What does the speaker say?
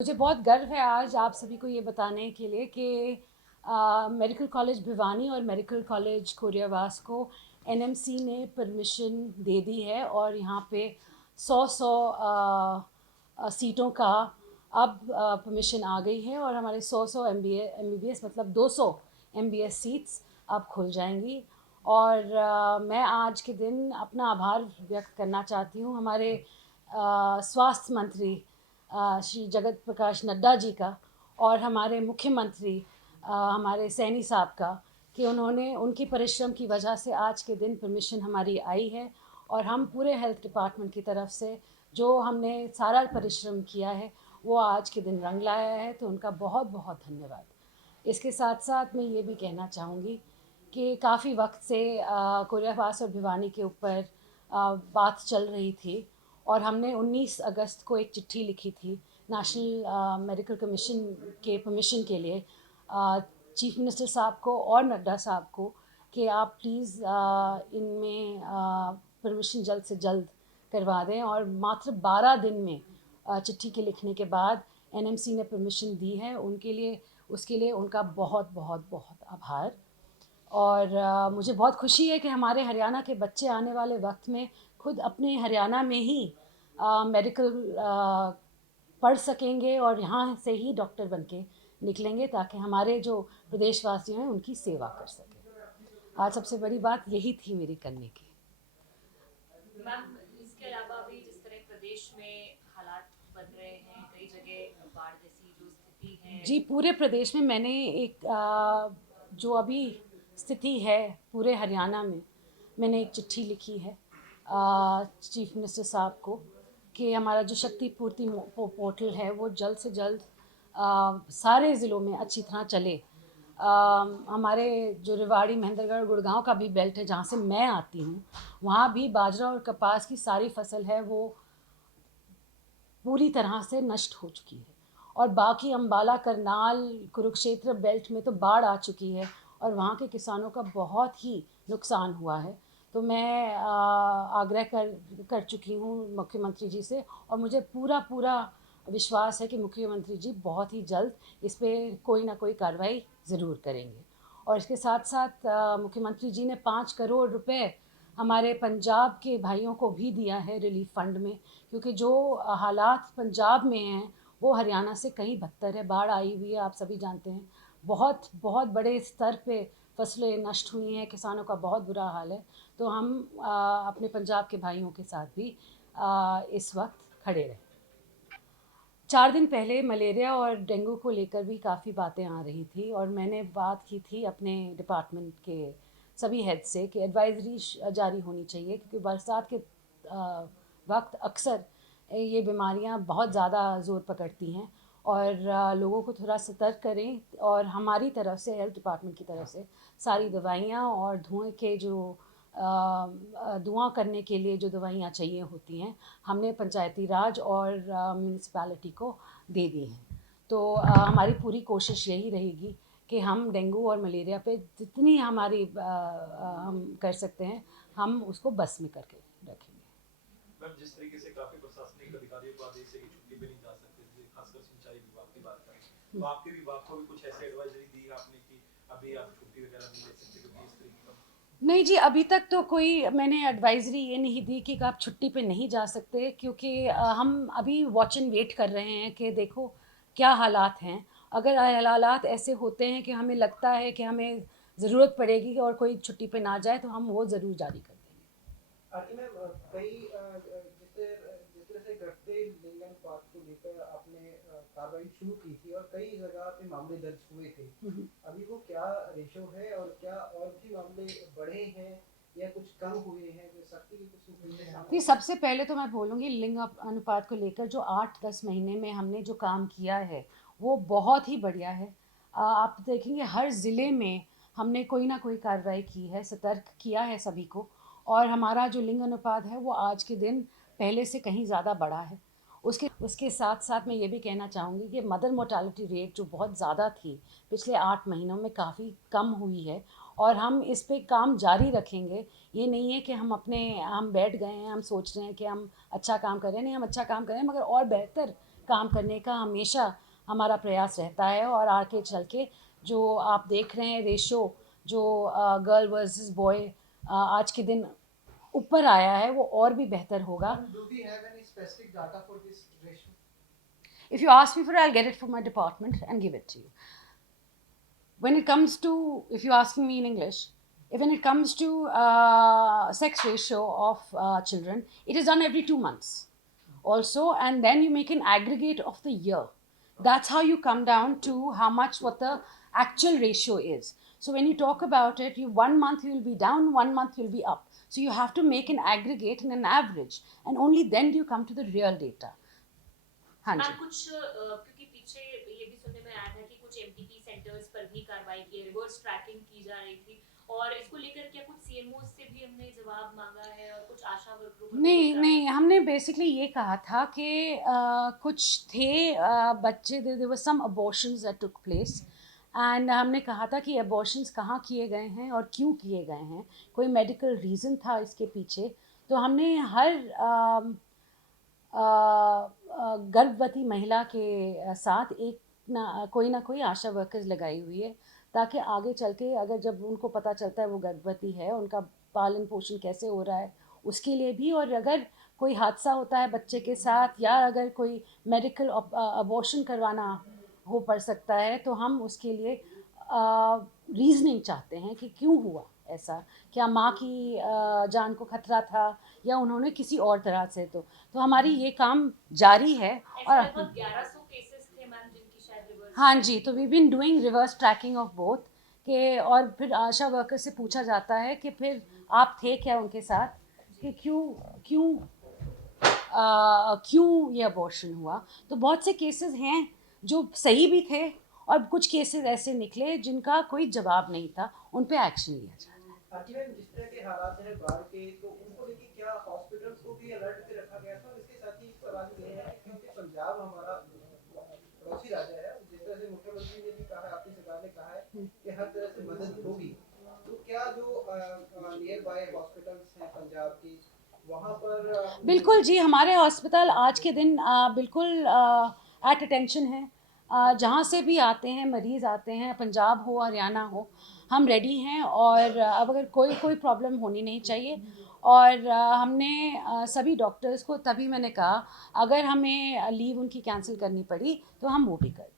मुझे बहुत गर्व है आज आप सभी को ये बताने के लिए कि मेडिकल कॉलेज भिवानी और मेडिकल कॉलेज कोरियावास को एनएमसी ने परमिशन दे दी है और यहाँ पे 100 सीटों का अब परमिशन आ गई है और हमारे 100 एमबीबीएस मतलब 200 एमबीएस सीट्स अब खुल जाएंगी। और मैं आज के दिन अपना आभार व्यक्त करना चाहती हूँ हमारे स्वास्थ्य मंत्री श्री जगत प्रकाश नड्डा जी का और हमारे मुख्यमंत्री हमारे सैनी साहब का कि उन्होंने उनकी परिश्रम की वजह से आज के दिन परमिशन हमारी आई है और हम पूरे हेल्थ डिपार्टमेंट की तरफ से जो हमने सारा परिश्रम किया है वो आज के दिन रंग लाया है, तो उनका बहुत बहुत धन्यवाद। इसके साथ साथ मैं ये भी कहना चाहूँगी कि काफ़ी वक्त से कोरियावास और भिवानी के ऊपर बात चल रही थी और हमने 19 अगस्त को एक चिट्ठी लिखी थी नेशनल मेडिकल कमीशन के परमिशन के लिए चीफ मिनिस्टर साहब को और नड्डा साहब को कि आप प्लीज़ इनमें परमिशन जल्द से जल्द करवा दें। और मात्र 12 दिन में चिट्ठी के लिखने के बाद एनएमसी ने परमिशन दी है, उनके लिए उसके लिए उनका बहुत बहुत बहुत आभार। और मुझे बहुत खुशी है कि हमारे हरियाणा के बच्चे आने वाले वक्त में खुद अपने हरियाणा में ही मेडिकल पढ़ सकेंगे और यहाँ से ही डॉक्टर बन के निकलेंगे ताकि हमारे जो प्रदेशवासियों हैं उनकी सेवा कर सकें। आज सबसे बड़ी बात यही थी मेरी करने की। मैम, इसके अलावा भी जिस तरह प्रदेश में हालात बन रहे हैं, कई जगह बाढ़ जैसी जो स्थिति है। जी, पूरे प्रदेश में मैंने एक जो अभी स्थिति है पूरे हरियाणा में, मैंने एक चिट्ठी लिखी है चीफ मिनिस्टर साहब को कि हमारा जो शक्ति पूर्ति पोर्टल है वो जल्द से जल्द सारे ज़िलों में अच्छी तरह चले। हमारे जो रेवाड़ी, महेंद्रगढ़, गुड़गांव का भी बेल्ट है जहाँ से मैं आती हूँ, वहाँ भी बाजरा और कपास की सारी फसल है वो पूरी तरह से नष्ट हो चुकी है। और बाकी अम्बाला, करनाल, कुरुक्षेत्र बेल्ट में तो बाढ़ आ चुकी है और वहाँ के किसानों का बहुत ही नुकसान हुआ है। तो मैं आग्रह कर चुकी हूँ मुख्यमंत्री जी से और मुझे पूरा पूरा विश्वास है कि मुख्यमंत्री जी बहुत ही जल्द इस पर कोई ना कोई कार्रवाई ज़रूर करेंगे। और इसके साथ साथ मुख्यमंत्री जी ने 5 करोड़ रुपए हमारे पंजाब के भाइयों को भी दिया है रिलीफ फंड में, क्योंकि जो हालात पंजाब में हैं वो हरियाणा से कहीं बदतर है। बाढ़ आई हुई है, आप सभी जानते हैं, बहुत बहुत बड़े स्तर पे फसलें नष्ट हुई हैं, किसानों का बहुत बुरा हाल है। तो हम अपने पंजाब के भाइयों के साथ भी इस वक्त खड़े रहे। 4 दिन पहले मलेरिया और डेंगू को लेकर भी काफ़ी बातें आ रही थी और मैंने बात की थी अपने डिपार्टमेंट के सभी हेड से कि एडवाइजरी जारी होनी चाहिए, क्योंकि बरसात के वक्त अक्सर ये बीमारियां बहुत ज़्यादा ज़ोर पकड़ती हैं और लोगों को थोड़ा सतर्क करें। और हमारी तरफ से, हेल्थ डिपार्टमेंट की तरफ से, सारी दवाइयाँ और धुएँ के जो धुआं करने के लिए जो दवाइयाँ चाहिए होती हैं हमने पंचायती राज और म्यूनिसिपैलिटी को दे दी हैं। तो हमारी पूरी कोशिश यही रहेगी कि हम डेंगू और मलेरिया पे जितनी हमारी हम कर सकते हैं हम उसको बस में करके रखेंगे। मैम, जिस तरीके से काफी प्रशासनिक अधिकारियों को आदेश है कि छुट्टी पे नहीं जा सकते थे, खासकर सिंचाई विभाग की बात करें, तो आपके विभाग को भी कुछ ऐसे एडवाइजरी दी आपने कि अभी आप छुट्टी वगैरह नहीं ले सकते क्योंकि इस तरीके का? नहीं जी, अभी तक तो कोई मैंने एडवाइजरी ये नहीं दी कि आप छुट्टी पे नहीं जा सकते, क्योंकि हम अभी वॉच एंड वेट कर रहे हैं कि देखो क्या हालात हैं। अगर हालात ऐसे होते हैं कि हमें लगता है कि हमें ज़रूरत पड़ेगी और कोई छुट्टी पे ना जाए तो हम वो ज़रूर जारी कर देंगे। आगे मैम, कई जिस जिस तरह से घटते लिंग अनुपात को लेकर आपने कार्रवाई शुरू की थी और कई जगह पे मामले दर्ज हुए थे, अभी वो क्या रेशो है और क्या और भी मामले बढ़े हैं या कुछ कम हुए हैं, जो सख्ती की कुछ निर्देश सामने नहीं, सबसे पहले तो मैं बोलूँगी लिंग अनुपात को लेकर जो 8-10 महीने में हमने जो काम किया है वो बहुत ही बढ़िया है। आप देखेंगे हर ज़िले में हमने कोई ना कोई कार्रवाई की है, सतर्क किया है सभी को। और हमारा जो लिंग अनुपात है वो आज के दिन पहले से कहीं ज़्यादा बढ़ा है। उसके उसके साथ साथ मैं ये भी कहना चाहूँगी कि मदर मोर्टालिटी रेट जो बहुत ज़्यादा थी पिछले 8 महीनों में काफ़ी कम हुई है और हम इस पे काम जारी रखेंगे। ये नहीं है कि हम बैठ गए हैं, हम सोच रहे हैं कि हम अच्छा काम कर रहे हैं, नहीं, हम अच्छा काम कर रहे हैं मगर और बेहतर काम करने का हमेशा हमारा प्रयास रहता है। और आगे चल के जो आप देख रहे हैं रेशो जो गर्ल वर्सेस बॉय आज के दिन ऊपर आया है, वो और भी बेहतर होगा। Do we have any specific data for this ratio? If you ask me for it, I'll get it from my department and give it to you. When it comes to, if you're asking me in English, if when it comes to sex ratio of children, it is done every 2 months also, and then you make an aggregate of the year. That's how you come down to how much what the actual ratio is. So when you talk about it, you 1 month you will be down, 1 month you will be up. So you have to make an aggregate and an average, and only then do you come to the real data. हाँ जी. Ma'am कुछ क्योंकि पीछे ये भी सुनने में आया था कि कुछ एमटीपी सेंटर्स पर भी कार्रवाई की, रिवर्स ट्रैकिंग की जा रही थी, और इसको लेकर क्या कुछ सीएमओ से भी हमने जवाब मांगा है और कुछ आशा वर्करों को नहीं नहीं, हमने बेसिकली ये कहा था कि कुछ थे बच्चे, there were some abortions that took place, and हमने कहा था कि अबॉर्शंस कहाँ किए गए हैं और क्यों किए गए हैं, कोई मेडिकल रीज़न था इसके पीछे। तो हमने हर गर्भवती महिला के साथ एक ना कोई आशा वर्कर्स लगाई हुई है, ताकि आगे चल के अगर जब उनको पता चलता है वो गर्भवती है, उनका पालन पोषण कैसे हो रहा है उसके लिए भी, और अगर कोई हादसा होता है बच्चे के साथ या अगर कोई मेडिकल अबॉर्शन करवाना हो पड़ सकता है, तो हम उसके लिए रीज़निंग चाहते हैं कि क्यों हुआ ऐसा, क्या माँ की जान को खतरा था या उन्होंने किसी और तरह से। तो हमारी ये काम जारी है। ऐसे और लगभग 1100 केसेस थे मैम जिनकी शायद रिवर्स। हाँ जी, तो we been doing reverse tracking of both के, और फिर आशा वर्कर से पूछा जाता है कि फिर आप थे क्या उनके साथ, कि क्यों क्यों क्यों ये अबॉर्शन हुआ। तो बहुत से केसेस हैं जो सही भी थे और कुछ केसेस ऐसे निकले जिनका कोई जवाब नहीं था, उन पे एक्शन लिया जा रहा है। आखिर में जिस तरह के हालात हैं बाढ़ के, तो उनको लेके क्या हॉस्पिटल्स को भी अलर्ट पे रखा गया था? और इसके साथ ही सवाल ये है कि क्योंकि पंजाब हमारा पड़ोसी राज्य है, जिस तरह से मुख्यमंत्री ने भी कहा है, आपकी सरकार ने कहा है कि हर तरह से मदद होगी, तो क्या जो नियर बाय हॉस्पिटल्स हैं पंजाब की, वहाँ पर बिल्कुल जी, हमारे हॉस्पिटल आज के दिन बिल्कुल एट अटेंशन है। जहाँ से भी आते हैं मरीज़ आते हैं, पंजाब हो हरियाणा हो, हम रेडी हैं। और अब अगर कोई प्रॉब्लम होनी नहीं चाहिए। और हमने सभी डॉक्टर्स को, तभी मैंने कहा अगर हमें लीव उनकी कैंसिल करनी पड़ी तो हम वो भी कर